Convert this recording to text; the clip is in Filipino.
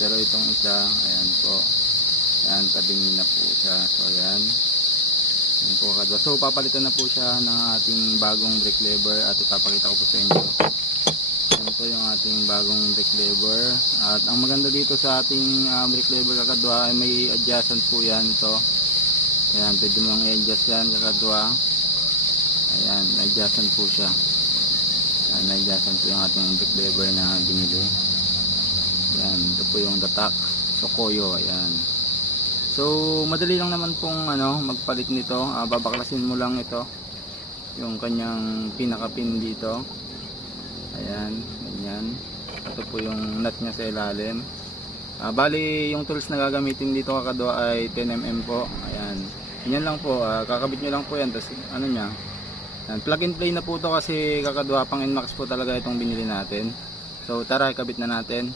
pero itong isa, ayan po, ayan, tabing na po siya. So ayan, ayan po kakadwa. So papalitan na po siya ng ating bagong brake lever at ipapakita ko po sa inyo. Ayan po yung ating bagong brake lever. At ang maganda dito sa ating brake lever kakadwa ay may adjustment po yan. Ito, ayan, pwede mong i-adjust yan kakadwa. Ayan, adjustment po siya. Ayan, na-adjustment po yung ating brake lever na binili. Ayan, ito po yung Datak Sokoyo. Ayan. So madali lang naman pong magpalit nito. Babaklasin mo lang ito, yung kanyang pinaka-pin dito. Ayan, ganyan. Ito po yung nut niya sa ilalim. Bali yung tools na gagamitin dito kakadwa ay 10mm po. Ayan, yan lang po. Kakabit nyo lang po yan. Tapos niya, plug and play na po to kasi kakadwa, pang NMAX po talaga itong binili natin. So tara, ikabit na natin.